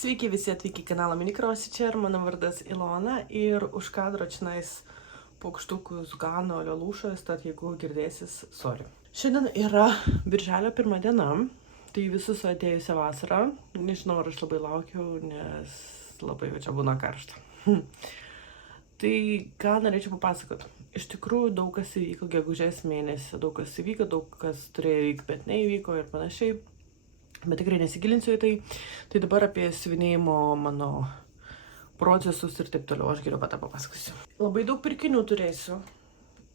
Sveiki visi atvykę į kanalą Minikrosi, čia ir mano vardas Ilona ir už kadro čionais paukštukus gano liolūšas, tad jeigu girdėsis, sorry. Šiandien yra birželio 1 diena, tai visus atėjusią vasarą, nežinau ar aš labai laukiau, nes labai jau čia būna karšta. Tai ką norėčiau papasakot. Iš tikrųjų daug kas įvyko gegužės mėnesį, daug kas įvyko, daug kas turėjo įvykti, bet neįvyko ir panašiai. Bet tikrai nesigilinsiu į tai. Tai dabar apie siuvinėjimo mano procesus ir taip toliau aš geriau patą papasakosiu. Labai daug pirkinių turėsiu.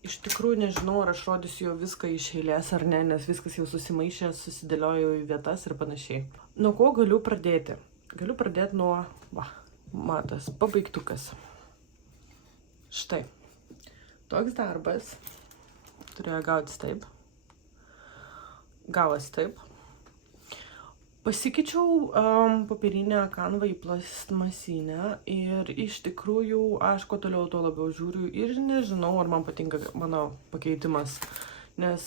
Iš tikrųjų nežinau, ar aš rodysiu jau viską iš eilės ar ne, nes viskas jau susimaišė, susidėlioju į vietas ir panašiai. Nuo ko galiu pradėti? Galiu pradėti nuo, matas, pabaigtukas. Štai. Toks darbas. Turėjo gautis taip. Gavosi taip. Pasikeičiau popierinę kanvą į plastmasinę ir iš tikrųjų aš kuo toliau tuo labiau žiūriu ir nežinau, ar man patinka mano pakeitimas, nes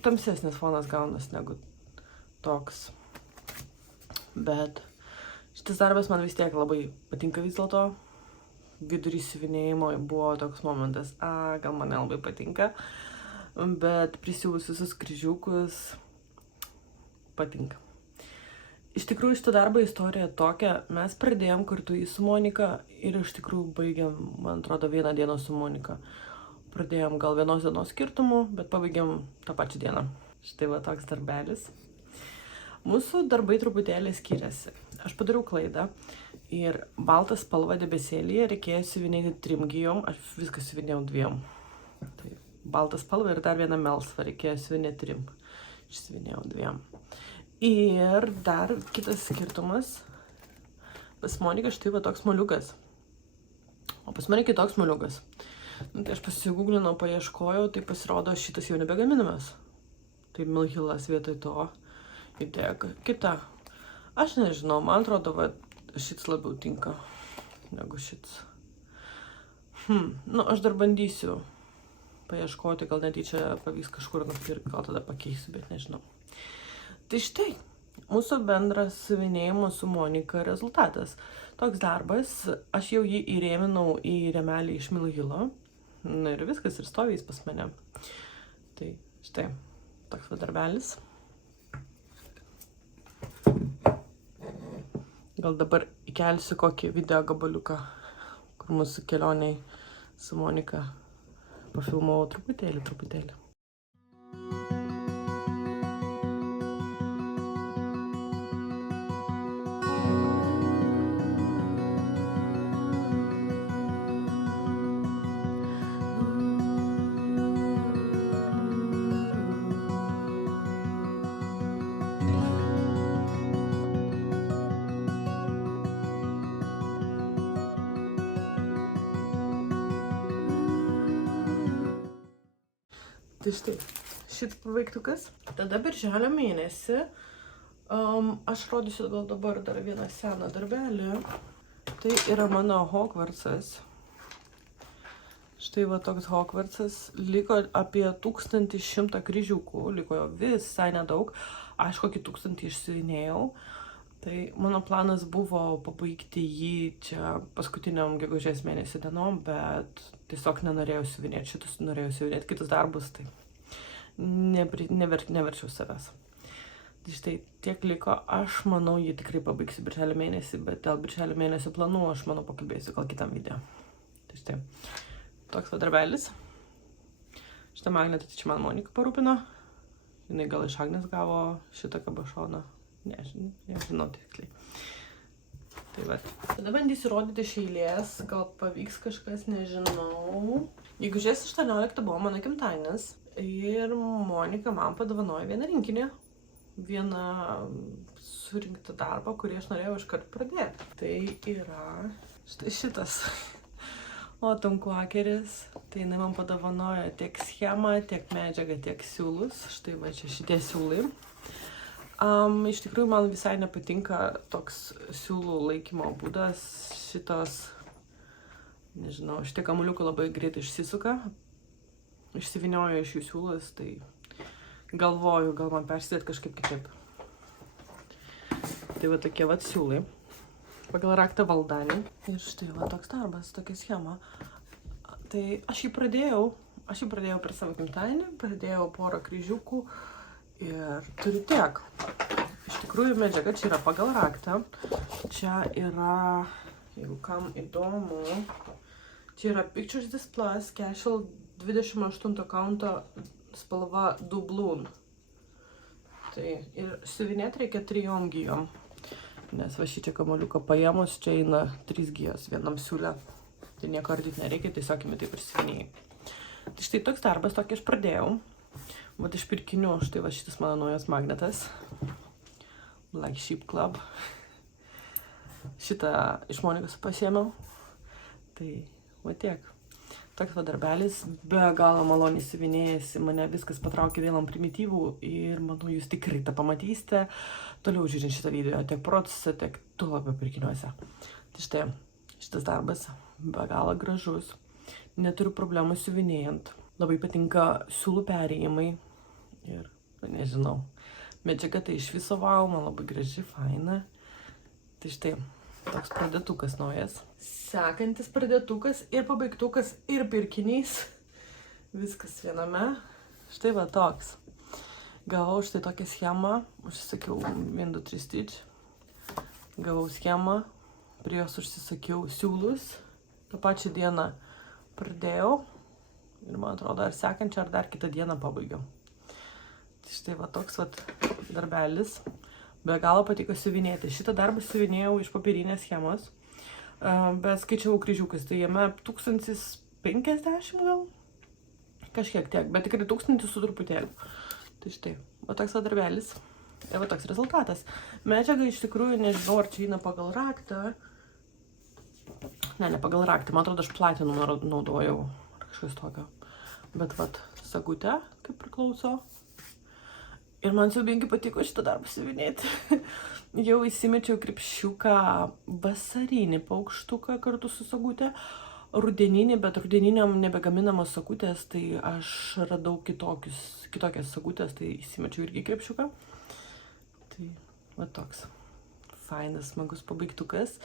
tamsesnis fonas gaunas negu toks. Bet šitas darbas man vis tiek labai patinka vis dėlto. Vidury siuvinėjimo buvo toks momentas, gal man nelabai patinka, bet prisiuvus visus kryžiukus patinka. Iš tikrųjų, šito darbo istorija tokia, mes pradėjom kartu su Monika ir iš tikrųjų baigėm, man atrodo, vieną dieną su Monika. Pradėjom gal vienos dienos skirtumų, bet pabaigėm tą pačią dieną. Štai va toks darbelis. Mūsų darbai truputėlį skiriasi. Aš padariau klaidą ir baltą spalvą debesėlyje reikėjo siuvinėti 3 gijom, aš viską siuvinėjau 2. Tai baltą spalvą ir dar vieną melsvą reikėjo siuvinėti 3. Aš siuvinėjau 2. Ir dar kitas skirtumas, pas Moniką štai va toks moliukas, o pas mane kitoks moliukas. Tai aš pasigūglinau, paieškojau, tai pasirodo šitas jau nebegaminamas. Tai Milhilas vietoj to įdėka kitą. Aš nežinau, man atrodo, va šits labiau tinka negu šits. Aš dar bandysiu paieškoti, gal netyčia pavyks kažkur nupirkti, gal tada pakeisiu, bet nežinau. Tai štai, mūsų bendras siuvinėjimo su Monika rezultatas. Toks darbas, aš jau jį įrėminau į rėmelį iš Milhilo. Ir viskas, ir stovės pas mane. Tai štai, toks va darbelis. Gal dabar įkelsiu kokį video gabaliuką, kur mūsų kelioniai su Monika pafilmavau truputėlį. Tai štai, šit pabaigtukas. Tada birželio mėnesį aš rodysiu gal dabar dar vieną seną darbelį. Tai yra mano Hogwartsas. Štai va toks Hogwartsas. Liko apie 1100 kryžiukų, liko jo visai nedaug. Aš kokį 1000 išsiuvinėjau. Tai mano planas buvo pabaigti jį čia paskutiniam gegužės mėnesio dienom, bet tiesiog nenorėjau siuvinėti šitus, norėjau siuvinėti kitus darbus, tai neverčiau savęs. Tai štai tiek liko, aš manau, jį tikrai pabaigsiu birželio mėnesį, bet dėl birželio mėnesio planų aš manau pakalbėsiu gal kitam video. Tai štai, toks va darbelis. Šitą magnetą čia man Monika parūpino. Jinai gal iš Agnės gavo šitą kabašoną. Nežinau tiksliai. Tai va. Tada bandysiu rodyti iš eilės, gal pavyks kažkas, nežinau. Gegužės 18 buvo mano gimtadienis ir Monika man padovanojo vieną rinkinį. Vieną surinktą darbą, kurį aš norėjau iškart pradėti. Tai yra štai šitas Autumn Quakeris. Tai jinai man padovanojo tiek schemą, tiek medžiagą, tiek siūlus. Štai va čia šitie siūlai. Iš tikrųjų man visai nepatinka toks siūlų laikymo būdas. Šitos, nežinau, šitie kamuoliukai labai greitai išsisuka. Išsivinioju iš jų siūlas, tai galvoju, gal man persidėti kažkaip kitaip. Tai va tokie va siūlai. pagal raktą valdanį. Ir štai va toks darbas, tokia schema. Tai aš jį pradėjau per savo gimtadienį, pradėjau porą kryžiukų ir turiu tiek. Iš tikrųjų medžiaga čia yra pagal raktą. Čia yra, jeigu kam įdomu, čia yra Pictures Display Casual 28 kaunto spalva Doubloon. Tai ir siuvinėti reikia 3 gijom. Nes va šičia kamoliuką paėmus, čia eina 3 gijos vienam siūlę. Tai nieko ardyti nereikia, tiesiog imi taip ir siuvinėjai. Tai štai toks darbas, tokį aš pradėjau. Vat iš pirkinių, štai va šitas mano naujas magnetas. Black Sheep Club. Šitą iš Monikos pasiėmiau. Tai va tiek. Toks va darbelis, be galo maloniai siuvinėjasi, mane viskas patraukė vėl ant primityvų ir manau, jūs tikrai tą pamatysite. Toliau žiūrint šitą video, tiek procese, tiek tuo labiau pirkiniuose. Tai štai, šitas darbas be galo gražus. Neturiu problemų siuvinėjant. Labai patinka siūlų perėjimai. Ir, nežinau, medžiaga tai iš viso vau, man labai graži, faina. Tai štai, toks pradėtukas naujas. Sekantis pradėtukas ir pabaigtukas ir pirkinys. Viskas viename. Štai va toks. Gavau štai tokią schemą. Užsisakiau 1, 2, 3 stitch. Gavau schemą. Prie jos užsisakiau siūlus. tą pačią dieną pradėjau ir man atrodo ar sekančią ar dar kitą dieną pabaigiau. Tai štai va toks va darbelis. Be galo patiko siuvinėti. Šitą darbą siuvinėjau iš popierinės schemos, bet skaičiavau kryžiukus, tai jame 1050 gal? Kažkiek tiek, bet tikrai 1000 su truputėliu. Tai štai, va toks va darbelis. Ir va toks rezultatas. Medžiaga iš tikrųjų nežinau, ar čia eina pagal raktą. Ne pagal raktą, man atrodo, aš platinų naudojau. Ar kažkas tokio. Bet vat, sagutė, kaip priklauso. Ir man siaubingai patiko šitą darbą siuvinėti. Jau įsimečiau krepšiuką vasarinį paukštuką kartu su sagutė. Rudeninį, bet rudeniniam nebegaminamos sagutės, tai aš radau kitokias sagutės, tai įsimečiau irgi krepšiuką. Tai va toks fainas, smagus pabaigtukas.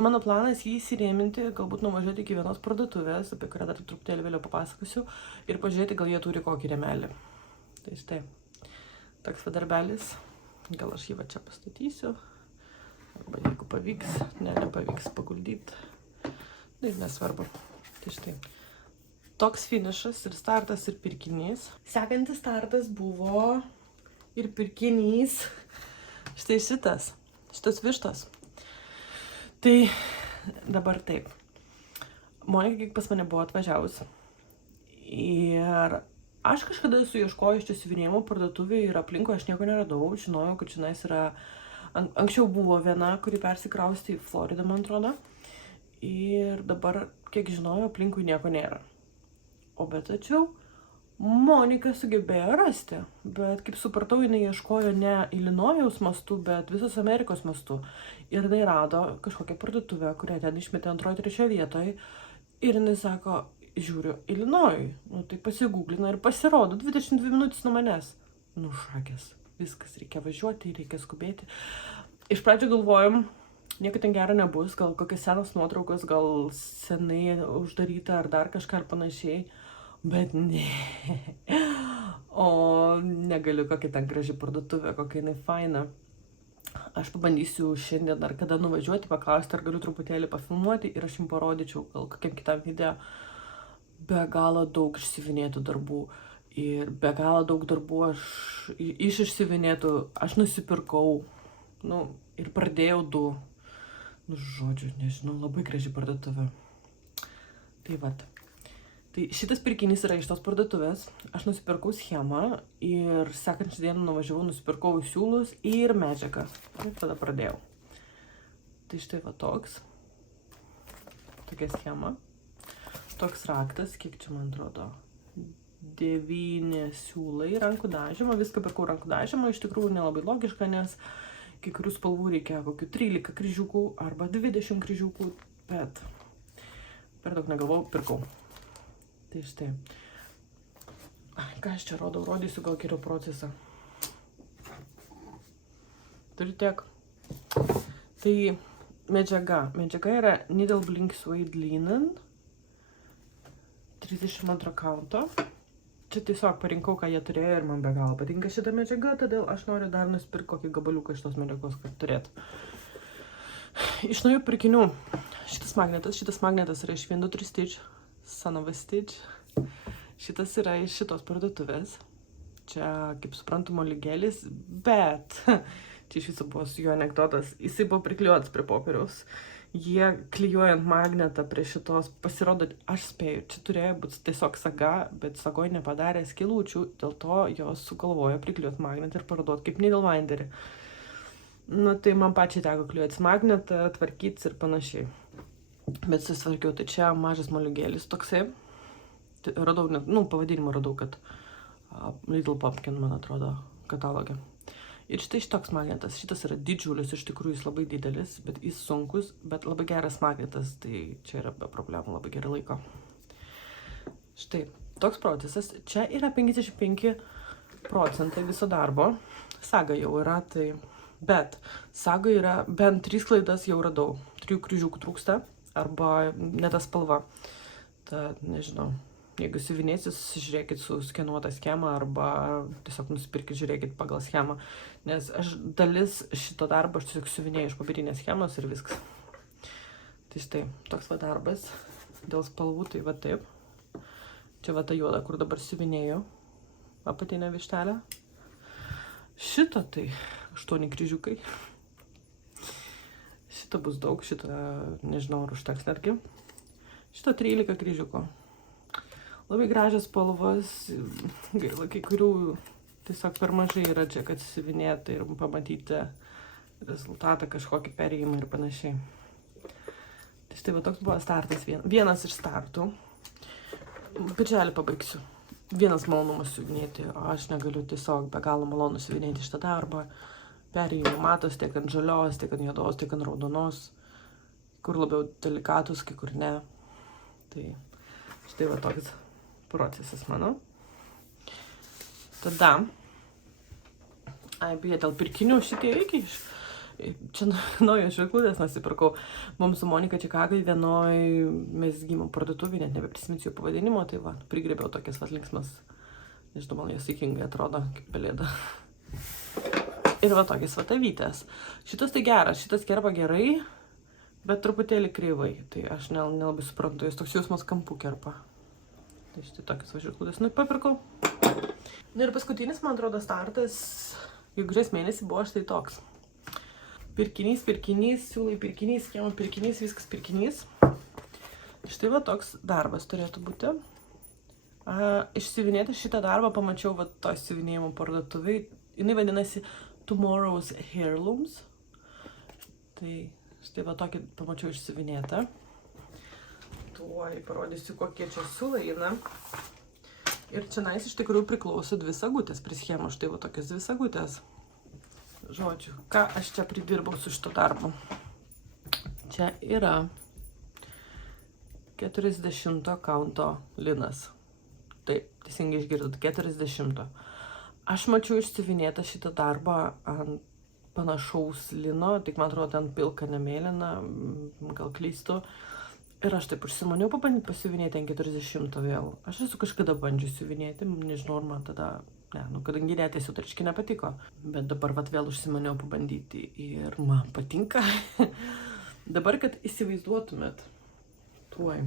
Mano planas jį įsirėminti, galbūt nuvažiuoti iki vienos parduotuvės, apie kurią dar truputėlį vėliau papasakosiu, ir pažiūrėti, gal jie turi kokį rėmelį. Tai štai, toks va darbelis. Gal aš jį va čia pastatysiu, arba jeigu pavyks, nepavyks paguldyti. Ir nesvarbu. Tai štai. Toks finišas ir startas ir pirkinys. Sekantis startas buvo ir pirkinys. Štai šitas vištos. Tai dabar taip. Monika pas mane buvo atvažiavus. Ir aš kažkada esu ieškojus čia siuvinėjimo parduotuvėje ir aplinkui aš nieko neradau. Žinojau, kad čionais yra... Anksčiau buvo viena, kuri persikraustė į Floridą, man atrodo. Ir dabar, kiek žinojau, aplinkui nieko nėra. O bet tačiau Monika sugebėjo rasti. Bet, kaip supratau, jinai ieškojo ne Ilinojaus mastu, bet visos Amerikos mastu. Ir jinai rado kažkokią parduotuvę, kurią ten išmetė 2-3 vietoje. Ir jinai sako, žiūriu, Ilinojui. Nu, tai pasigūglina ir pasirodo 22 minutės nuo manęs. Nu, šakės. Viskas, reikia važiuoti, reikia skubėti. Iš pradžių galvojom, nieko ten gero nebus, gal kokios senos nuotraukos, gal senai uždaryta ar dar kažką ar panašiai. Bet ne. O negaliu, kokia ten graži parduotuvė, kokia jinai faina. Aš pabandysiu šiandien dar kada nuvažiuoti, paklausti, ar galiu truputėlį pafilmuoti ir aš jums parodyčiau, gal kokiam kitam video. Be galo daug išsiuvinėtų darbų. Ir be galo daug darbų aš išsiuvinėtų, aš nusipirkau. Nu, ir pradėjau 2. Nu, žodžiu, nežinau, labai graži parduotuvė. Tai vat. Tai šitas pirkinys yra iš tos parduotuvės. Aš nusipirkau schemą ir sekančią dieną nuvažiavau, nusipirkau siūlus ir medžiagą. Ir tada pradėjau. Tai štai va toks. Tokia schema. Toks raktas, kiek čia man atrodo. 9 siūlai rankų dažymo. Viską pirkau rankų dažymo. Iš tikrųjų nelabai logiška, nes kai kurių spalvų reikia kokių 13 kryžiukų arba 20 kryžiukų, bet per daug negalvojau, pirkau. Tai štai. Ką aš čia rodysiu gal geriau procesą. Turiu tiek. Tai Medžiaga yra Needle Blink Suede Linen 32 kaunto. Čia tiesiog parinkau, ką jie turėjo ir man be galo patinka šitą medžiagą, todėl aš noriu dar nusipirkti kokį gabaliuką iš tos medžiagos, kad turėtų. Iš naujų pirkinių šitas magnetas yra iš 123 Stitch, Son of a Stitch. Šitas yra iš šitos parduotuvės. Čia, kaip suprantu, molygėlis, bet čia iš viso buvo su juo anekdotas. Jisai buvo priklijuotas prie popieriaus. Jie klijuojant magnetą prie šitos, pasirodo, aš spėju, čia turėjo būti tiesiog saga, bet sagoj nepadarė skylučių, dėl to jos sugalvojo priklijuoti magnetą ir parduoti kaip needle winderį. Nu, tai man pačiai teko klijuoti magnetą, tvarkytis ir panašiai. Bet susitvarkiau, tai čia mažas molygėlis toksai. Radau, pavadinimą radau, kad Little Pumpkin, man atrodo, katalogė. Ir štai šitoks magnetas. Šitas yra didžiulis, iš tikrųjų jis labai didelis, bet jis sunkus, bet labai geras magnetas, tai čia yra be problemų, labai gerai laiko. Štai, toks procesas. Čia yra 55% viso darbo. Saga jau yra, tai... Bet saga yra, bent 3 klaidas jau radau. 3 kryžiukų trūksta, arba ne ta spalva. Ta, nežinau. Jeigu siuvinėsit, žiūrėkit su skenuota schema arba tiesiog nusipirkit, žiūrėkit pagal schemą. Nes dalis šito darbo aš tiesiog siuvinėjau iš popierinės schemos ir viskas. Tai štai, toks va darbas. Dėl spalvų, tai va taip. Čia va ta juoda, kur dabar siuvinėjau. Apatinė vištelė. Šito tai 8 kryžiukai. Šito bus daug, šito nežinau, ar užteks netgi. Šito 13 kryžiuko. Labai gražios spalvos, gaila, kai kurių tiesiog per mažai yra čia, kad siuvinėti ir pamatyti rezultatą, kažkokį perėjimą ir panašiai. Tai štai va toks buvo startas, vienas iš startų. Birželį pabaigsiu. Vienas malonumas siuvinėti, o aš negaliu tiesiog be galo malonu siuvinėti šitą darbą. Perėjimai matos tiek ant žalios, tiek ant juodos, tiek ant raudonos, kur labiau delikatus, kai kur ne. Tai štai va toks procesas mano. Tada, beje, dėl pirkinių šitie reikia čia naujos žvaklutės nusipirkau. Mums su Monika Čikagai vienoj mezgimo parduotuvėj, net nebeprisiminsiu jų pavadinimo, tai va, prigrėbiau tokias va linksmas, nežinau, man jos įkingai atrodo, kaip pelėda. Ir va tokias va tavytės. Šitas tai geras, šitas kerpa gerai, bet truputėlį kreivai, tai aš nelabai suprantu, jis toks jausmas kampų kerpa. Tai štai tokias važiuoklūdės, papirkau. Ir paskutinis, man atrodo, startas, gegužės mėnesį buvo štai toks. Pirkinys, siūlai pirkinys, schema pirkinys, viskas pirkinys. Štai va toks darbas turėtų būti. Išsiuvinėti šitą darbą pamačiau va to siuvinėjimo parduotuvėj. Jinai vadinasi Tomorrow's Heirlooms. Tai štai va tokį pamačiau išsiuvinėtą. Tuoj parodysiu, kokie čia siūlai eina. Ir čia iš tikrųjų priklauso 2 sagutės prie schemų. Štai va tokias 2 sagutės. Žodžiu, ką aš čia pridirbau su šito darbu. Čia yra 40 kaunto linas. Taip, teisingai išgirdot, 40. Aš mačiau išsiuvinėtą šitą darbą ant panašaus lino, tik man atrodo, ant pilka nemėlyna, gal klystu. Ir aš taip užsimaniau pabandyti pasiuvinėti ant 40 vėl. Aš esu kažkada bandžiu siuvinėti, nežinau, ar man tada, kadangi netėsiu, tarškiai nepatiko. Bet dabar vat vėl užsimaniau pabandyti ir man patinka. Dabar, kad įsivaizduotumėt, tuoj.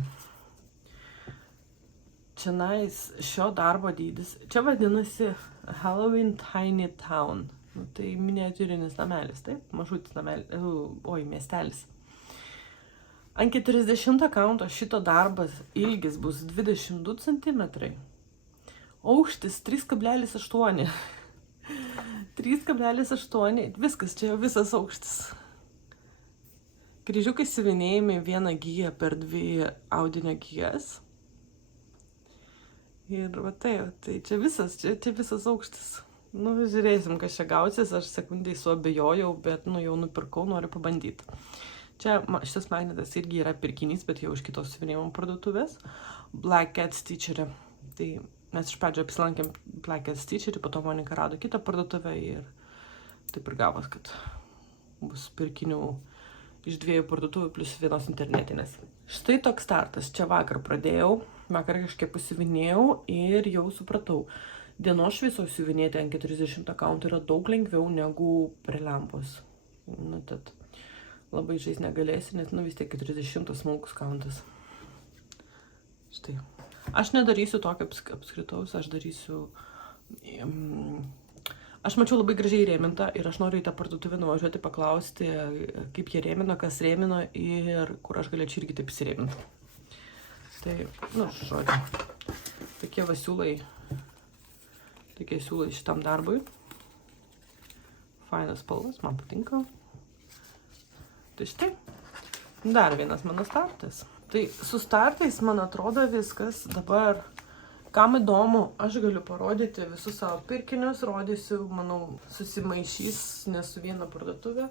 Čianais šio darbo dydis, čia vadinasi Halloween Tiny Town. Tai miniatiūrinis namelis, taip? Mažutis namelis, miestelis. Ant 40 kaunto šito darbas ilgis bus 22 cm. Aukštis 3,8. 3,8. Viskas, čia jau visas aukštis. Kryžiukai siuvinėjami 1 giją per 2 audinio gijas. Ir va tai čia visas aukštis. Žiūrėsim, kas čia gausis. Aš sekundai suabejojau, bet jau nupirkau, noriu pabandyti. Čia šitas magnetas irgi yra pirkinys, bet jau iš kitos siuvinėjimo parduotuvės. Black Cat Stitcherį. Tai mes iš pradžio apsilankėm Black Cat Stitcherį, po to Monika rado kitą parduotuvę ir taip ir gavos, kad bus pirkinių iš 2 parduotuvių plus 1 internetinės. Štai toks startas. Čia vakar pradėjau, vakar kažkiek pasiuvinėjau ir jau supratau. Dienos šviesos siuvinėti ant 40 kauntų yra daug lengviau negu prie lempos. Nu, tad labai žais negalėsi, nes vis tiek 40 smulkus kauntas. Štai. Aš nedarysiu tokio apskritaus, aš darysiu... Aš mačiau labai gražiai rėmintą ir aš noriu į tą parduotuvę nuvažiuoti paklausti, kaip jie rėmino, kas rėmino ir kur aš galėčiau irgi taip įsirėminti. Tai, žodžiu, tokie siūlai šitam darbui. Fainas spalvas, man patinka. Tai štai, dar vienas mano startas. Tai su startais, man atrodo, viskas dabar... Kam įdomu, aš galiu parodyti visus savo pirkinius, rodysiu, manau, susimaišys ne su viena parduotuvė,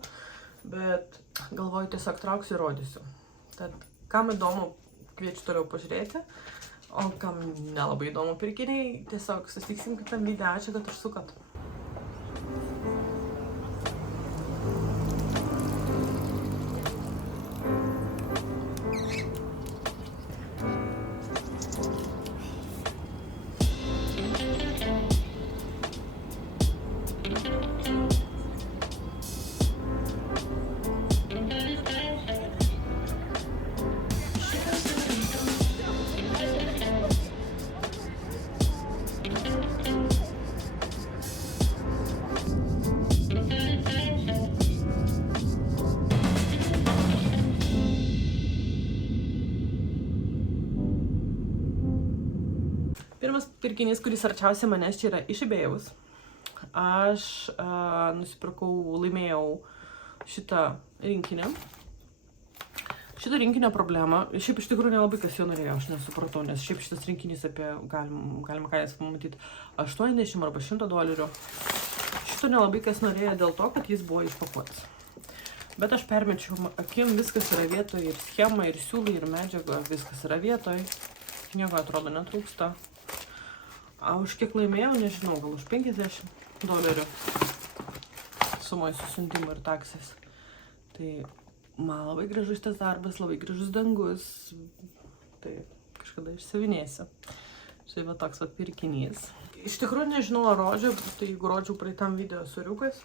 bet galvoju tiesiog trauksiu ir rodysiu. Tad, kam įdomu, kviečiu toliau pažiūrėti, o kam nelabai įdomu pirkiniai, tiesiog susitiksim kitam video, ačiū, kad užsukot. Pirmas pirkinys, kuris arčiausiai manęs čia yra iš eBay'aus. Aš laimėjau šitą rinkinį. Šitą rinkinio problemą, šiaip iš tikrųjų nelabai kas jo norėjo, aš nesupratau, nes šiaip šitas rinkinys apie, galima kainas pamatyti, $80 arba $100. Šito nelabai kas norėjo dėl to, kad jis buvo išpakuotas. Bet aš permečiau akim, viskas yra vietoje, ir schema, ir siūlai, ir medžiaga, viskas yra vietoje. Nieko atrodo netrūksta. A už kiek laimėjau, nežinau, gal už $50 sumoj su siuntimu ir taksais. Tai man labai gražus tas darbas, labai gražus dangus. Tai kažkada išsivinėsiu. Štai va toks va pirkinys. Iš tikrųjų nežinau, ar rodžiau, tai jeigu rodžiau praeitam video suriukas,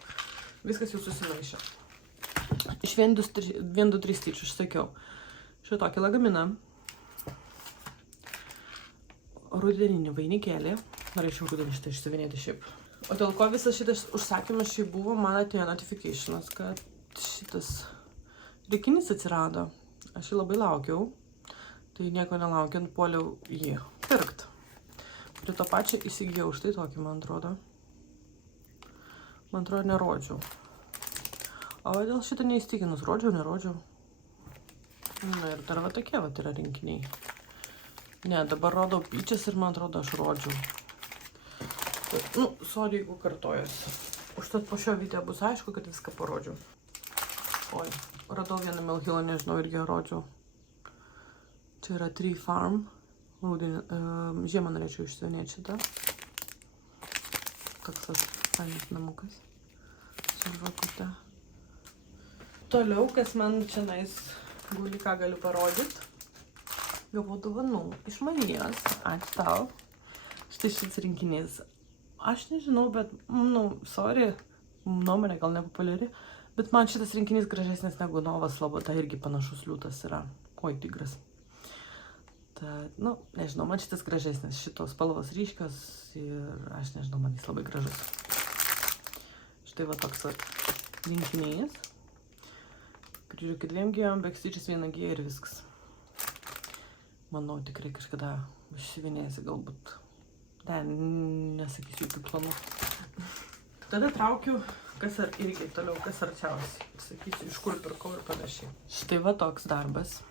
viskas jau susimaišė. Iš 1-2-3 stitch išsakiau. Šitokį lagaminą. Rudeninį vainikėlį. Norėčiau rudenį šitą išsivinėti šiaip. O dėl ko visas šitas užsakymas šiaip buvo, man atėjo notificationas, kad šitas rinkinys atsirado. Aš jį labai laukiau. Tai nieko nelaukiant, puoliau jį pirkt. Prie to pačio įsigijau štai tokį, man atrodo. Man atrodo, nerodžiau. O dėl šitą neįstikinus, nerodžiau. Na ir dar va tokie va yra rinkiniai. Ne, dabar rodau Peaches ir man atrodo aš rodžiau. Sorry, jeigu kartojuosi. Užtat po šio video bus aišku, kad viską parodžiau. Oi, radau vieną Melhilą, nežinau, irgi rodžiau. Čia yra Tree Farm. Žiemą norėčiau išsivinėti šitą. Toks fainas namukas. Su žvakute. Toliau, kas man čia guli, ką galiu parodyti. Gavau dovanų iš Marijos. Ačiū tau. Štai šis rinkinys. Aš nežinau, bet, sorry, nuomonė gal nepopuliari, bet man šitas rinkinys gražesnis negu Nova Sloboda, irgi panašus liūtas yra. Oi, tigras. Tad, nežinau, man šitas gražesnis. Šitos spalvos ryškios ir aš nežinau, man jis labai gražus. Štai va toks rinkinys. Kryžių iki 2 gijom, backstitches 1 gija ir viskas. Manau, tikrai kažkada išsivinėsi, galbūt. Nesakysiu jokių planų. Tada traukiu, kas arčiausiai. Sakysiu, iš kur pirkau ir panašiai. Štai va toks darbas.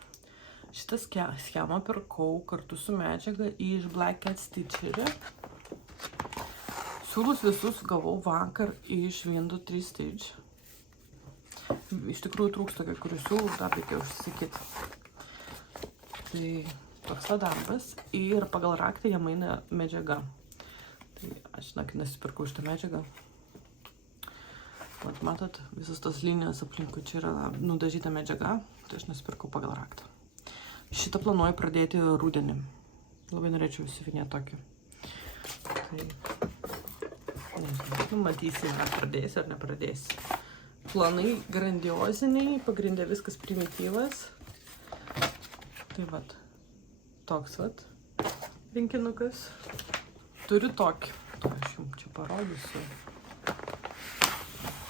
Šitą schemą pirkau kartu su medžiaga iš Black Cat Stitchery. Siūlus visus gavau vakar iš 1-2-3 Stitch. Iš tikrųjų trūksta kai kurių siūlų, dar reikia užsisakyti. Tai toks darbas ir pagal raktą jam eina medžiaga. Tai aš, nusipirkau šitą medžiagą. Vat matot, visos tos linijos aplinkui čia yra nudažyta medžiaga, tai aš nusipirkau pagal raktą. Šitą planuoju pradėti rudenį. Labai norėčiau įsiuvinėti tokį. Tai, nežinau, matysime, ar pradėsiu ar nepradėsiu. Planai grandioziniai, pagrindė viskas primityvas. Tai vat, toks vat rinkinukas. Turiu tokį. Aš jums čia parodysiu.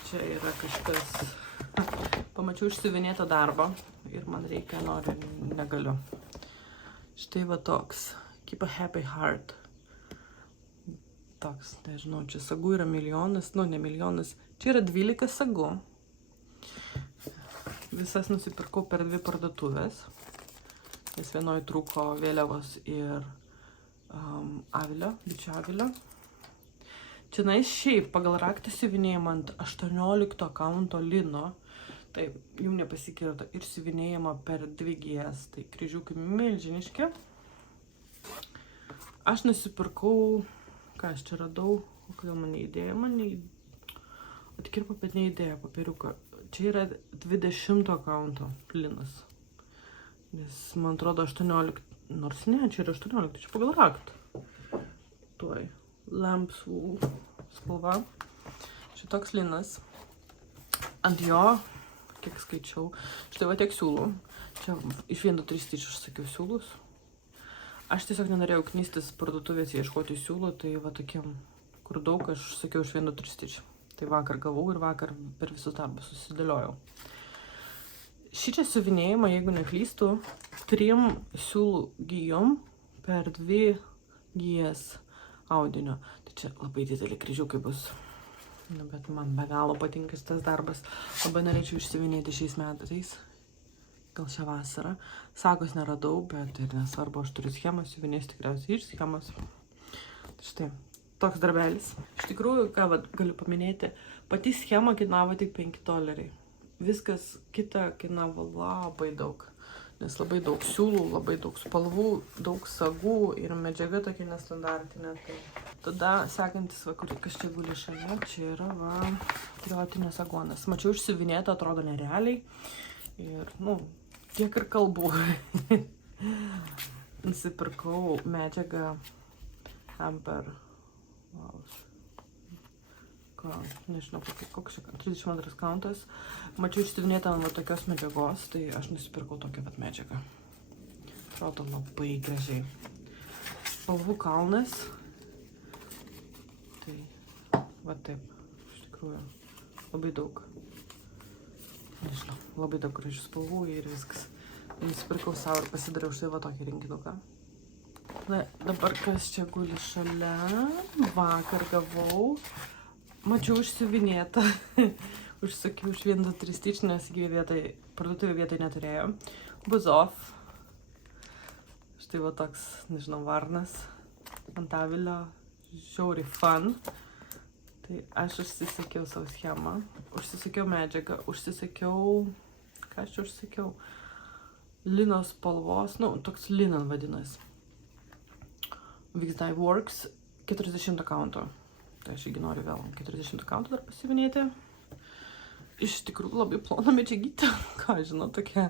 Čia yra kažkas. Pamačiau išsiuvinėtą darbą ir man reikia, noriu, negaliu. Štai va toks. Keep a happy heart. Toks, nežinau, čia sagų yra milijonas, nu ne milijonas. Čia yra 12 sagų. Visas nusipirkau per 2 parduotuvės. Nes vienoj trūko vėliavos ir avilio, bičių avilio. Čia šiaip pagal raktą siuvinėjimą ant 18 kaunto lino. Taip, jau nepasikirta ir siuvinėjimą per 2 gijas. Tai kryžiukai milžiniški. Aš nusipirkau, ką aš čia radau, kodėl man neįdėjo, atkirpa, bet neįdėjo papiriuką. Čia yra 20 kaunto linas. Nes man atrodo 18, nors ne, čia yra 18, čia pagal raktą. Tuoj. Lambs wool spalva. Šitoks linas. Ant jo, kiek skaičiau, štai va tiek siūlų. Čia iš 1-3 stitch aš sakiau siūlus. Aš tiesiog nenorėjau knystis parduotuvės ieškoti siūlų, tai va tokiem, kur daug, aš sakiau iš 1-3 stitch. Tai vakar gavau ir vakar per visus darbus susidėliojau. Šičia siuvinėjimą, jeigu neklystu, 3 siūlų gijom per 2 gijas audinio. Tai čia labai dideli kryžiukai bus. Nu, bet man be galo patinka šitas darbas. Labai norėčiau išsiuvinėti šiais metais. Gal šią vasarą. Sagos neradau, bet ir nesvarbu, aš turiu schemą, siuvinėsiu tikriausiai iš schemos. Tai štai, toks darbelis. Iš tikrųjų, ką galiu paminėti, pati schema kainavo tik $5. Viskas kita kainavo labai daug. Nes labai daug siūlų, labai daug spalvų, daug sagų ir medžiaga tokia nestandartinė. Tai tada sekantis, va, kas čia guli šalia, čia yra va, triotinės agonas. Mačiau išsiuvinėta, atrodo nerealiai. Ir, nu, kiek ir kalbų. Nusipirkau medžiagą Amper. Wow. Nežinau, koks čia 32 kauntas. Mačiau išsiuvinėtą ant tokios medžiagos, tai aš nusipirkau tokią pat medžiagą. Atrodo labai gražiai. Spalvų kalnas. Tai va taip, iš tikrųjų, labai daug. Nežinau, labai daug gražių spalvų ir viskas. Nusipirkau savo ir pasidariau štai va tokį rinkinuką. Na, dabar kas čia guli šalia. Vakar gavau. Mačiau išsiuvinėtą. Užsakiau iš 1-3 stitch, nes parduotuvė vietoj neturėjo. Buzov. Štai va toks, nežinau, varnas. Ant avilio. Žiauriai fun. Tai aš užsisakiau savo schemą. Užsisakiau medžiagą. Užsisakiau... Ką aš čia užsisakiau? Lino spalvos. Nu, toks linan vadinasi. Wix Dye Works 40 kaunto. Tai aš irgi noriu vėl 40 kauntų dar pasiuvinėti. Iš tikrųjų labai plona medžiagytė. Ką žinau, tokia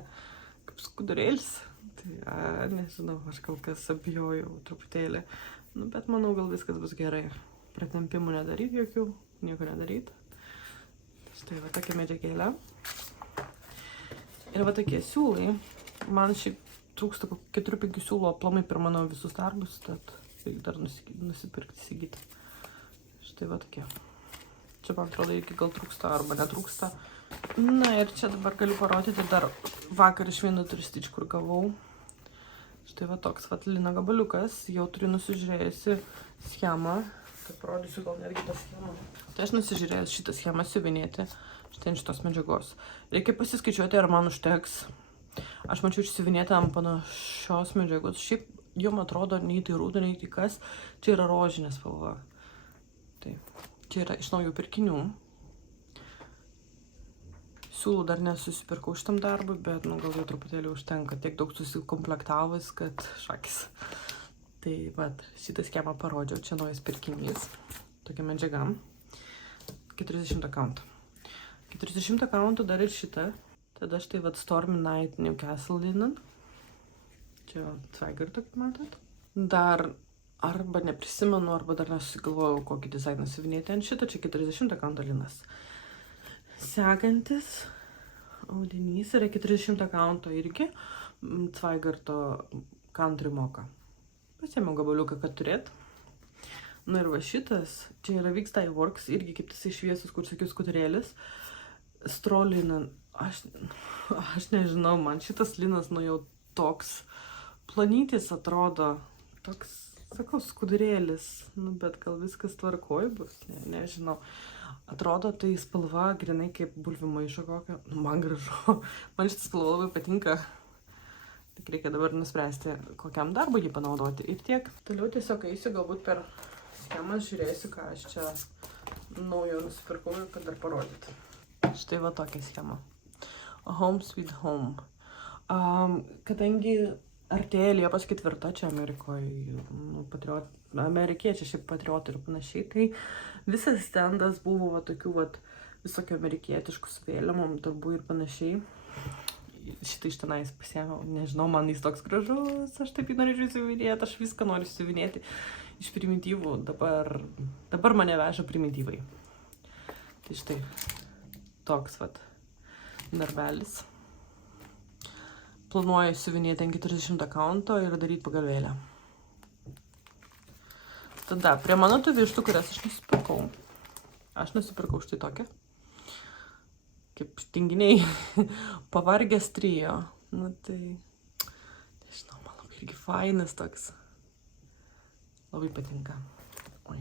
kaip skudurėlis. Tai nežinau, aš kol kas abijojau truputėlį. Nu, bet manau, gal viskas bus gerai. Pratempimų nedaryt jokių, nieko nedaryt. Štai va tokia medžiagėlė. Ir va tokie siūlai. Man šiaip trūksta 4-5 siūlų aplamai per mano visus darbus, tad reikia dar nusipirkti, įsigyti. Štai va tokie. Čia, man atrodo, iki gal trūksta arba netrūksta. Na ir čia dabar galiu parodyti dar vakar iš 1-3 stitch, kur gavau. Štai va toks va lino gabaliukas. Jau turiu nusižiūrėjusi schemą. Tai parodysiu gal netgi tą schemą. Tai aš nusižiūrėjus šitą schemą siuvinėti. Štai ant šitos medžiagos. Reikia pasiskaičiuoti, ar man užteks. Aš mačiau išsiuvinėtą ant panašios medžiagos. Šiaip jom atrodo nei tai rūda, nei tai kas. Čia yra rožinė spalva. Tai čia yra iš naujų pirkinių. Siūlų dar nesusipirkau šitam darbui, bet nu, gal jau truputėlį užtenka. Tiek daug susikomplektavus, kad šakis. Tai vat, šitą schemą parodžiau. Čia naujas pirkinys. Tokia medžiaga. 40 kauntų. 40 kauntų dar ir šitą. Tada štai vat Stormy Night Newcastle linen. Čia Zweigarto, kaip matot. Dar arba neprisimenu, arba dar nesusigalvojau, kokį dizainą siuvinėti ant šito. Čia 40 kaunto linas. Sekantis audinys yra 40 kaunto irgi. Zweigarto Country Mocha. Pasiėmiau gabaliuką, kad turėt. Na ir va šitas, čia yra Weeks Dye Works, irgi kaip tasai šviesus, kur sakiau, skuturėlis. Straw linen, aš nežinau, man šitas linas, nu jau toks planytis atrodo, toks, sakau, skudurėlis, nu bet gal viskas tvarkoj bus, nežinau. Atrodo, tai spalva grinai kaip bulvių maišo kokio, nu man gražu, man šitas spalva labai patinka. Tik reikia dabar nuspręsti, kokiam darbui jį panaudoti ir tiek. Toliau tiesiog eisiu galbūt per schemas, žiūrėsiu, ką aš čia naujo nusipirkau ir kad dar parodyti. Štai va tokia schema. Home Sweet Home. Kadangi artėja Liepos 4, čia Amerikoje, nu, amerikiečiai šiaip patriotai ir panašiai, tai visas stendas buvo va tokių va visokio amerikietiškų su vėliavom darbų ir panašiai. Šitą iš tenais pasiėmiau, nežinau, man jis toks gražus, aš taip jį norėčiau siuvinėti, aš viską noriu siuvinėti iš primityvų, dabar mane veža primityvai. Tai štai toks vat darbelis. Planuoju siuvinėti ant 40 kaunto ir daryti pagalvėlę. Tada prie mano tų vištų, kurias aš nusipirkau. Aš nusipirkau štai tokią. Kaip tinginiai, pavargęs trio. Nu tai, nežinau, man labai irgi fainas toks. Labai patinka. Oi.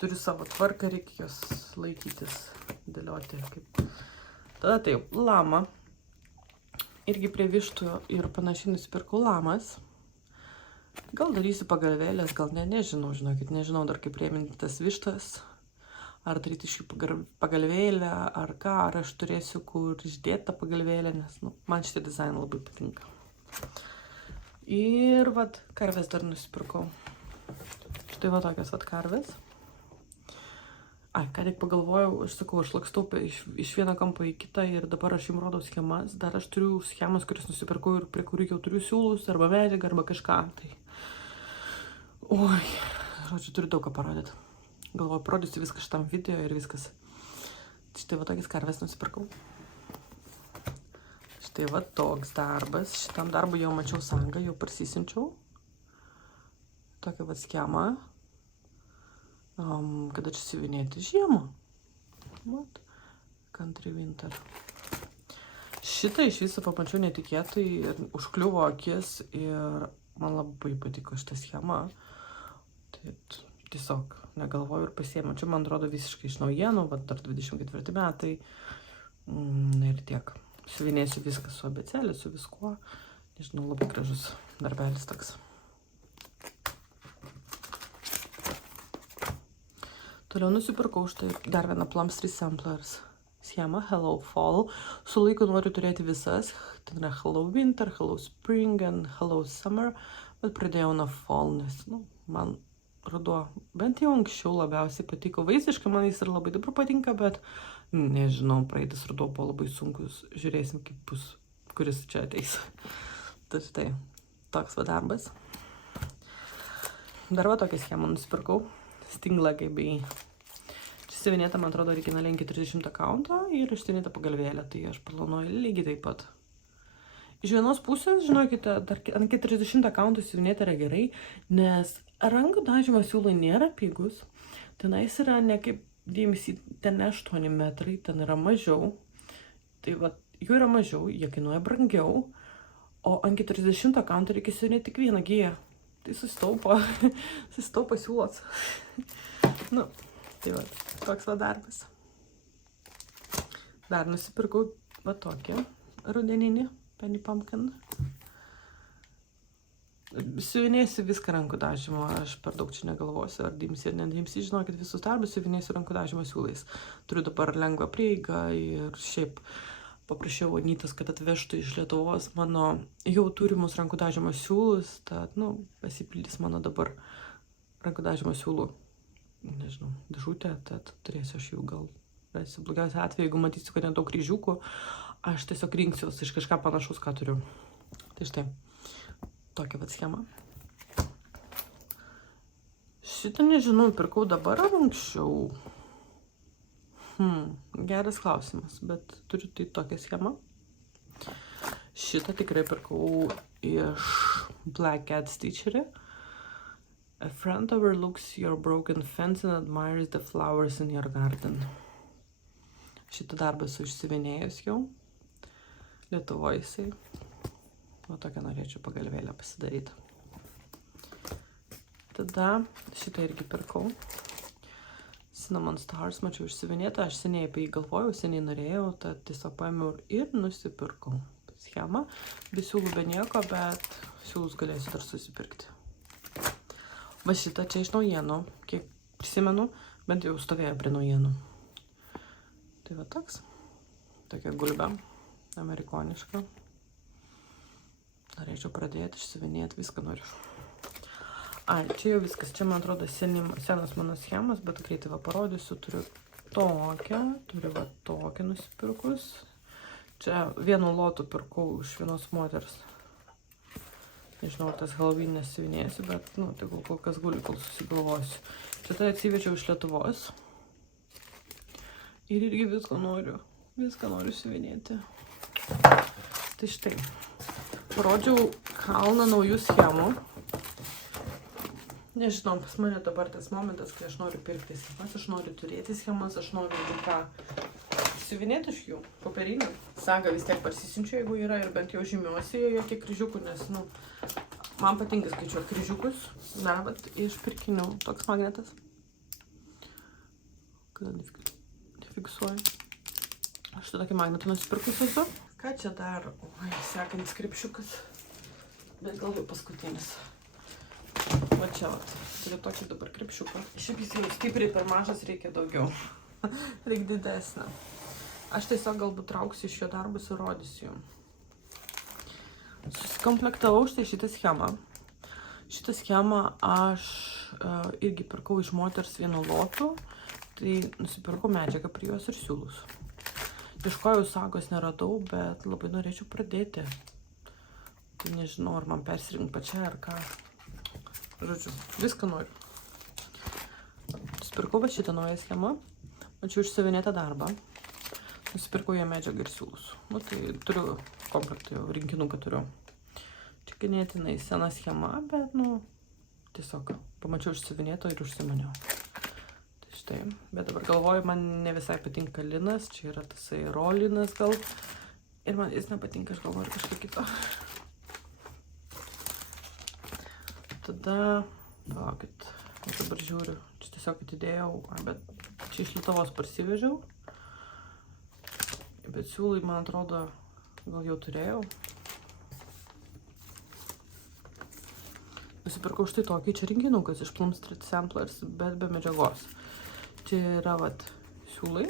Turiu savo tvarką, reikia jos laikytis, dėlioti. Kaip. Tada taip, lama. Irgi prie vištų ir panašiai nusipirkau lamas. Gal darysiu pagalvėlės, gal ne, nežinau, žinokit, nežinau dar kaip rėminti tas vištas. Ar daryti iš jų pagalvėlę, ar ką, ar aš turėsiu kur išdėti tą pagalvėlę, nes nu, man šitie dizainai labai patinka. Ir vat, karvės dar nusipirkau. Štai va tokias vat karvės. Ai, ką tik pagalvojau, aš sakau, aš lakstau iš vieno kampo į kitą ir dabar aš jums rodau schemas. Dar aš turiu schemas, kuris nusipirkau ir prie kurių jau turiu siūlus, arba medžiagą, arba kažką. Tai... Oi, žodžiu, turiu daug ką parodyti. Galvoju, parodysiu viską šitam video ir viskas. Štai va tokias karvės nusipirkau. Štai va toks darbas. Šitam darbui jau mačiau sangą, jau parsisinčiau. Tokia va schema. Kada čia siuvinėti žiemą. Vat. Country Winter. Šitą iš viso pamačiau netikėtai ir užkliuvo akis ir man labai patiko šitą schemą. Tai tiesiog negalvoju ir pasiėmiau. Čia, man atrodo, visiškai iš naujienų, bet dar 24 metai. Ir tiek. Siuvinėsiu viską su abėcėlė, su viskuo. Nežinau, labai gražus darbelis toks. Toliau nusipirkau štai dar vieną Plum Street Samplers schemą Hello Fall. Su laiku noriu turėti visas. Tai yra Hello Winter, Hello Spring and Hello Summer. Bet pradėjau nuo Fall, nes, nu, man ruduo bent jau anksčiau labiausiai patiko. Vaisiškai man jis ir labai dabar patinka, bet nežinau, praeitas ruduo buvo labai sunkus. Žiūrėsim, kaip bus, kuris čia ateis. Tai štai, toks va darbas. Dar va tokią schemą nusipirkau. Stinglagai bei... Čia siuvinėta, man atrodo, originaliai 40 kaunto ir išsiuvinėta pagalvėlė. Tai aš planuoju lygiai taip pat. Iš vienos pusės, žinokite, dar ant 40 kauntų siuvinėta yra gerai, nes rankų dažymo siūlai nėra pigus. Tenais yra ne kaip dėmesį, ten 8 metrai, ten yra mažiau. Tai va, jų yra mažiau, jie kainuoja brangiau. O ant 40 kauntų reikia siuvinėti tik vieną giją. Tai susitaupo siūlos. Nu, tai va, toks va darbas. Dar nusipirkau va tokį rudeninį Penny Pumpkin. Siuvinėsiu viską rankų dažymo, aš per daug čia negalvosiu, ar dimsi ar nedimsi, žinokit, visus darbus siuvinėsiu rankų dažymo siūlais. Turiu dabar lengvą prieigą ir šiaip paprašiau Anytos, kad atvežtų iš Lietuvos mano jau turimus rankų dažymo siūlus, tad, nu, pasipildys mano dabar rankų dažymo siūlų, nežinau, dėžutė, tad turėsiu aš jų gal Blogiausia atveju, jeigu matysiu, kad nedaug kryžiukų, aš tiesiog rinksiuosi iš kažką panašus, ką turiu. Tai štai, tokia vat schema. Šitą nežinau, pirkau dabar ar anksčiau? Geras klausimas, bet turiu tai tokią schemą. Šitą tikrai pirkau iš Black Cat Stitchery. A friend overlooks your broken fence and admires the flowers in your garden. Šitą darbą esu išsiuvinėjus jau. Lietuvoje jisai. O tokią norėčiau pagalvėlę pasidaryti. Tada šitą irgi pirkau. Cinnamon Stars, mačiau išsiuvinėtą. Aš seniai apie jį galvojau, seniai norėjau, tad tiesiog paėmiau ir nusipirkau schemą. Be siūlų be nieko, bet siūlus galėsiu dar susipirkti. Va šitą čia iš naujienų, kiek prisimenu, bent jau stovėjo prie naujienų. Tai va toks. Tokia gulbė, amerikoniška. Norėčiau pradėti išsiuvinėti, viską noriu. Ai, čia jau viskas, čia man atrodo senas mano schemas, bet greitai va parodysiu, turiu va tokią nusipirkus. Čia vienu lotu pirkau iš vienos moters. Nežinau, tas Halloween nesiuvinėsiu, bet, tai kol kas guli, kol susigalvosiu. Čia tai atsivečiau iš Lietuvos. Ir irgi viską noriu siuvinėti. Tai štai, parodžiau kalną naujų schemų. Nežinau, pas mane dabar tas momentas, kai aš noriu pirkti schemas, aš noriu turėti schemas, aš noriu ką siuvinėti iš jų, popierinį. Sagą vis tiek parsisiunčiu, jeigu yra, ir bent jau žymiuosi joje kiek kryžiukų, nes, man patinka skaičiuoti kryžiukus. Na, vat, iš pirkinių toks magnetas. Kada nefiksuoju. Aš šitą tokį magnetą nusipirkus esu. Ką čia dar? Oi, sekantis krepšiukas. Bet gal jau paskutinis. Va čia, turiu tokį dabar krepšiuką. Šiaip jis jau stipriai per mažas, reikia daugiau. Reikia didesnę. Aš tiesiog galbūt trauksiu iš jo darbus ir rodysiu jums. Susikomplektavau štai šitą schemą. Šitą schemą aš irgi pirkau iš moters vienu lotu. Tai nusipirkau medžiagą prie jos ir siūlus. Ieškojau sagos, neradau, bet labai norėčiau pradėti. Tai nežinau, ar man persirinkti pačią ar ką. Žodžiu, viską noriu. Nusipirkau va šitą naują schemą. Mačiau išsiuvinėtą darbą. Nusipirkau ją medžiagą ir siūlus. Tai turiu komplektą, jau rinkinuką turiu. Čia ganėtinai sena schema, bet, tiesiog pamačiau išsiuvinėto ir užsimaniau. Tai štai, bet dabar galvoju, man ne visai patinka linas, čia yra tasai rolinas gal. Ir man jis nepatinka, aš galvoju kažką kito. Tada, palaukit, aš dabar žiūriu, čia tiesiog atidėjau, bet čia iš Lietuvos parsivežiau. Bet siūlai, man atrodo, gal jau turėjau. Nusipirkau štai tokį, čia rinkinukas iš Plum Street Samplers, bet be medžiagos. Čia yra, siūlai.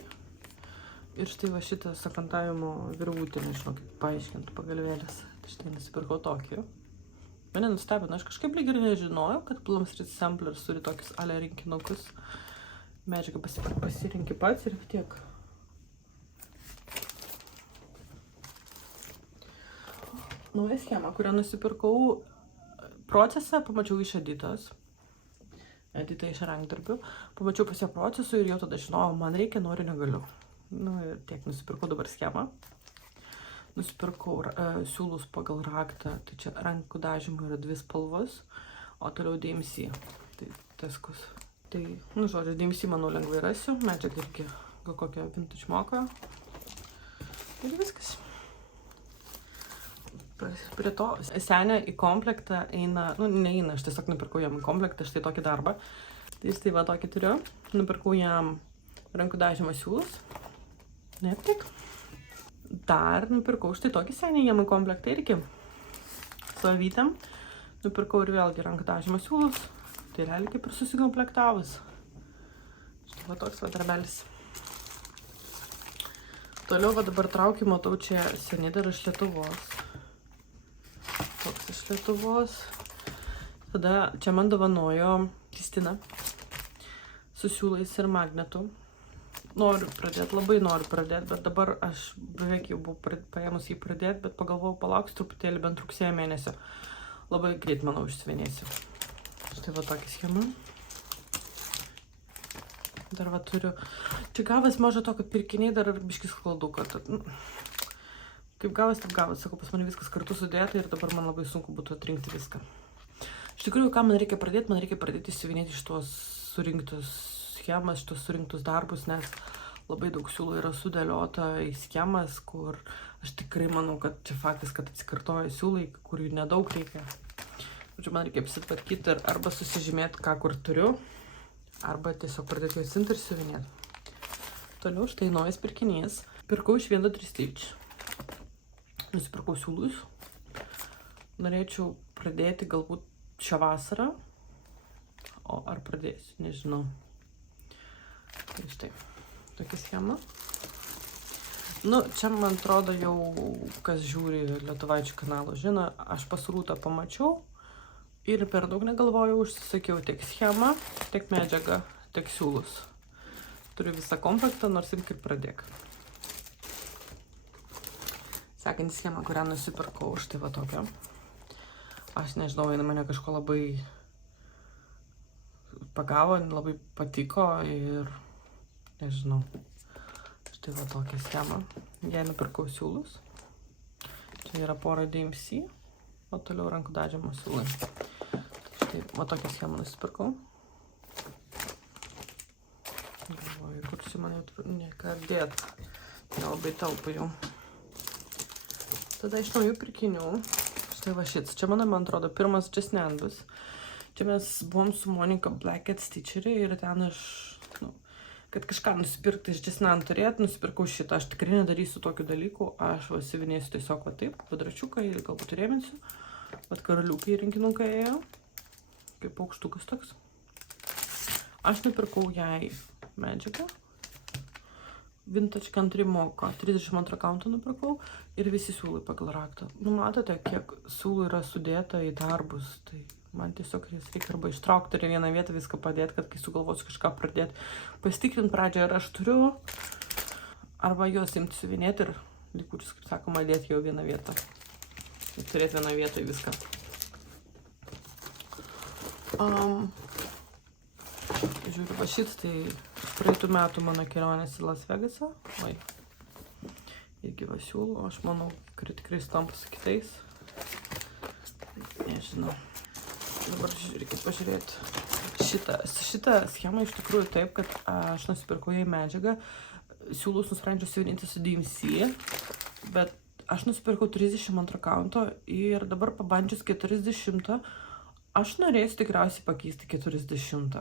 Ir štai va šitą sakantavimo virvutę, nežinau, kaip paaiškinti pagalvėlės. Štai nusipirkau tokį. Mane nustebino, aš kažkaip lyg ir nežinojau, kad Plum Street Samplers turi tokius ale rinkinukus. Medžiagą pasirinki pats ir tiek. Nauja schema, kurią nusipirkau procesą, pamačiau iš Editos. Edita iš rankdarbių. Pamačiau pas ją procesų ir jau tada žinojau, man reikia, noriu, negaliu. Ir tiek, nusipirkau dabar schemą. Nusipirkau siūlus pagal raktą, tai čia rankų dažymų yra 2 spalvos, o toliau DMC. Tai taskus. Tai, žodžiu, DMC manau lengvai rasiu, medžiagą irgi gal kokią vintage moką. Ir viskas. Prie to senė į komplektą eina, neina, aš tiesiog nupirkau jam į komplektą štai tokį darbą. Tai štai va tokį turiu. Nupirkau jam rankų dažymo siūlus. Ne tik. Dar nupirkau štai tokį senį jam į komplektą irgi. Su avytėm. Nupirkau ir vėlgi rankų dažymo siūlus. Tai realiai kaip ir susikomplektavus. Štai va toks va darbelis. Toliau va dabar traukiu, matau čia seni dar iš Lietuvos. Toks iš Lietuvos. Tada čia man dovanojo Kristina su siūlais ir magnetu. noriu pradėti, labai noriu pradėti, bet dabar aš beveik jau buvau paėmus jį pradėti, bet pagalvojau, palauksiu truputėlį bent rugsėjo mėnesio. Labai greit, manau, išsiuvinėsiu. Štai va tokia schema. Dar va turiu. Čia gavas maža to, kad pirkiniai dar ir biškis skladuką. Kaip gavas, taip gavas. Sakau, pas mane viskas kartu sudėta ir dabar man labai sunku būtų atrinkti viską. Iš tikrųjų, ką man reikia pradėti įsiuvinėti šitos surinktus schemas, šitos surinktus darbus, nes labai daug siūlų yra sudėliota į schemas, kur aš tikrai manau, kad čia faktas, kad atsikartoja siūlai, kurių nedaug reikia. Čia man reikia apsitvarkyti ir arba susižymėti, ką kur turiu, arba tiesiog pradėti juos imti ir siuvinėti. Toliau štai naujas pirkinys. Pirkau iš 1-3 stitch. Nusipirkau siūlus. Norėčiau pradėti galbūt šią vasarą. O ar pradėsiu, nežinau. Tai štai, tokia schema. Nu, čia man atrodo jau, kas žiūri Lietuvaičių kanalą, žino, aš pas Rūtą pamačiau ir per daug negalvojau, užsisakiau tiek schemą, tiek medžiagą, tiek siūlus. Turiu visą komplektą, nors imk ir pradėk. Sekanti schema, kurią nusipirkau, štai va tokia. Aš nežinau, jinai mane kažko labai pagavo, labai patiko ir nežinau. Štai va tokia schema. Jei nupirkau siūlus. Čia yra pora DMC, o toliau rankų dažymo siūlai. Štai va tokią schemą nusipirkau. Galvoju, kur čia man jau ne ką dėt. Nelabai telpa jau. Tada iš naujų pirkinių. Štai va šits. Čia man atrodo pirmas Jesnand bus. Čia mes buvom su Monika Black Cat Stitchery ir ten aš, kad kažką nusipirkti iš Jesnand turėti, nusipirkau šitą. Aš tikrai nedarysiu tokių dalykų. Aš va siuvinėsiu tiesiog va taip, kvadračiukai, galbūt rėminsiu. Vat karaliukai rinkinukai ėjo. Kaip paukštukas toks. Aš nupirkau jai medžiagą. Vintage Country Moka. 32 countą nupirkau ir visi siūlai pagal raktą. Nu, matote, kiek siūlų yra sudėta į darbus. Tai man tiesiog jas reikia arba ištraukti ir į vieną vietą viską padėti, kad kai sugalvosiu kažką pradėti. Pasitikrinti pradžioje, ar aš turiu, arba juos imti siuvinėti ir likučius, kaip sakoma, dėti jau vieną vietą. Ir turėti vieną vietą į viską. Žiūriu, va šit, tai praeitų metų mano kelionės į Las Vegasą. Oi. Irgi va siūlų, aš manau, kad tikrai stampa su kitais. Nežinau. Dabar reikia pažiūrėti šitą schemą iš tikrųjų taip, kad aš nusipirkau jai medžiagą. Siūlus nusprendžiau siuvinėti su DMC, bet aš nusipirkau 32 counto ir dabar pabandžius 40, aš norėsiu tikriausiai pakeisti 40.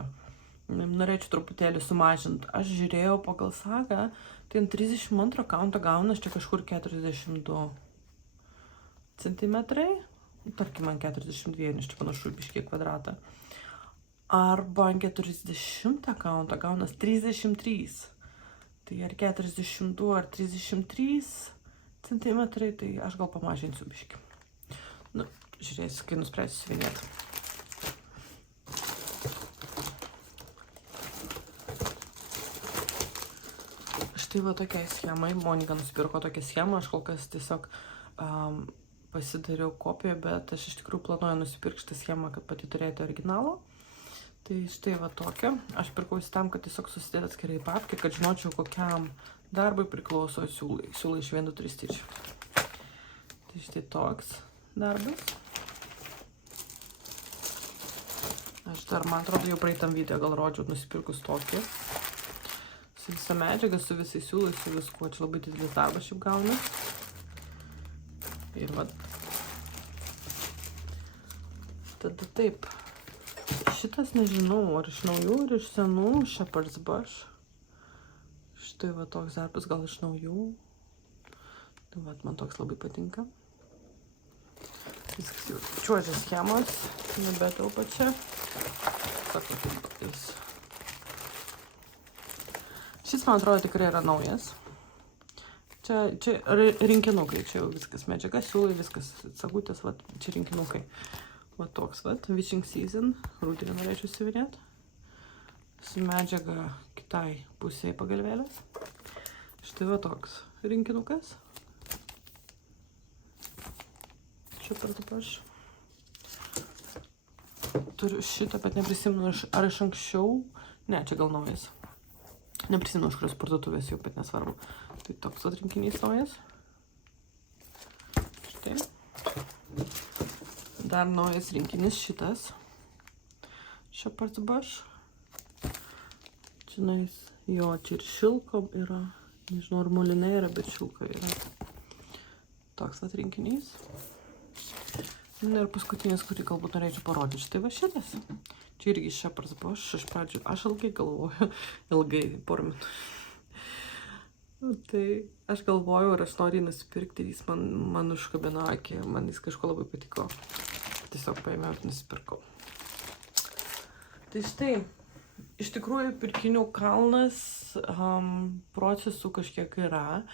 Norėčiau truputėlį sumažinti. Aš žiūrėjau pagal sagą, tai ant 32 counto gaunas čia kažkur 42 centimetrai. Tarkim, ant 42, nes čia panašu į biškį kvadratą. Arba ant 40 countą gaunas 33. Tai ar 42 ar 33 centimetrai, tai aš gal pamažinsiu biškį. Nu, žiūrėsiu, kai nuspręsiu siuvinėti. Štai va tokia schema. Monika nusipirko tokią schemą. Aš kol kas tiesiog pasidariau kopiją, bet aš iš tikrųjų planuoju nusipirkti šitą schemą, kad pati turėti originalą. Tai štai va tokia. Aš pirkausi tam, kad tiesiog susidėti atskirai papkę, kad žinočiau, kokiam darbui priklauso siūlai. Siūlai iš 1-3 stitch. Tai štai toks darbas. Aš dar, man atrodo, jau praeitam video gal rodžiau nusipirkus tokį. Su visa medžiaga, su visais siūlais, su viskuo. Čia labai didelis darbas šiaip gauna. Ir va. Tada taip. Šitas nežinau, ar iš naujų, ar iš senų. Shepherd's Bush. Štai va toks darbas, gal iš naujų. Tai va, man toks labai patinka. Viskas jau čiuožia schemos. Nebetelpa čia. Sako, kaip jis. Šis, man atrodo, tikrai yra naujas. Čia rinkinukai, čia jau viskas medžiaga, siūlai, viskas sagutės, va, čia rinkinukai. Va toks, va, Witching Season, rudenį norėčiau siuvinėti. su medžiaga kitai pusėje pagalvėlės. Štai va toks rinkinukas. Čia per dabar aš turiu šitą, bet neprisimenu, ar iš anksčiau. Ne, čia gal naujas. Neprisimenu, iš kurios parduotuvės jau, bet nesvarbu. Tai toks atrinkinys naujas. Štai. Dar naujas rinkinys šitas. Čia per dabar. Čionais, jo, čia ir šilko yra. Nežinau, ar molinė yra, bet šilko yra. Toks atrinkinys. Ir paskutinis, kurį galbūt norėčiau parodyti, štai va šitas. Čia irgi iš Shepherd's Bush, iš pradžių, aš ilgai galvoju, porą metų. Tai aš galvoju, ar aš noriu jį nusipirkti, jis man užkabino akį, man jis kažko labai patiko. Tiesiog paėmiau ir nusipirkau. Tai štai, iš tikrųjų pirkinių kalnas procesų kažkiek yra.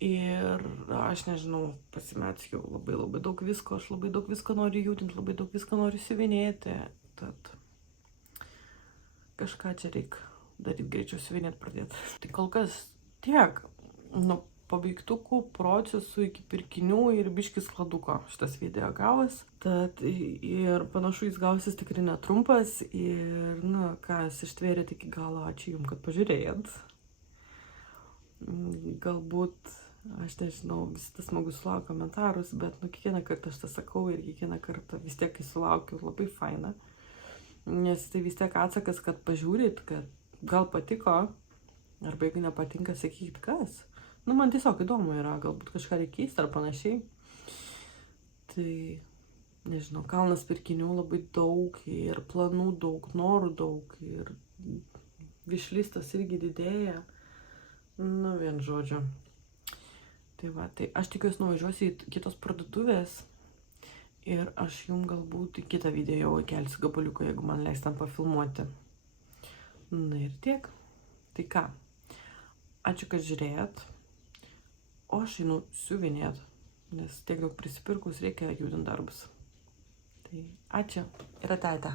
Ir aš nežinau, pasimetęs jau labai daug visko, aš labai daug visko noriu judinti, labai daug visko noriu siuvinėti. Tad kažką čia reikia daryti, greičiau siuvinėti pradėti. Tai kol kas tiek, nuo pabaigtukų procesų iki pirkinių ir biškis skladuko šitas video gavas. Tad ir panašu jis gausis tikrai netrumpas ir, kas ištvėrėt iki galo, ačiū jums, kad pažiūrėjot. Galbūt, aš nežinau, vis tas smagu sulaukiu komentarus, bet kiekvieną kartą aš tą sakau ir kiekvieną kartą vis tiek, kai sulaukiu, labai faina. Nes tai vis tiek atsakas, kad pažiūrit, kad gal patiko, arba jeigu nepatinka, sakykit kas. Man tiesiog įdomu yra, galbūt kažką reikia keisti ar panašiai. Tai, nežinau, kalnas pirkinių labai daug ir planų daug, norų daug ir višlistas irgi didėja. Vien žodžio. Tai va, tai aš tikiuosi nuvažiuosiu į kitos parduotuvės ir aš jums galbūt į kitą video jau įkelsiu gabaliuką, jeigu man leis tam pafilmuoti. Ir tiek. Tai ką, ačiū, kad žiūrėjot, o aš einu siuvinėt, nes tiek daug prisipirkus reikia judinti darbus. Tai ačiū ir ate.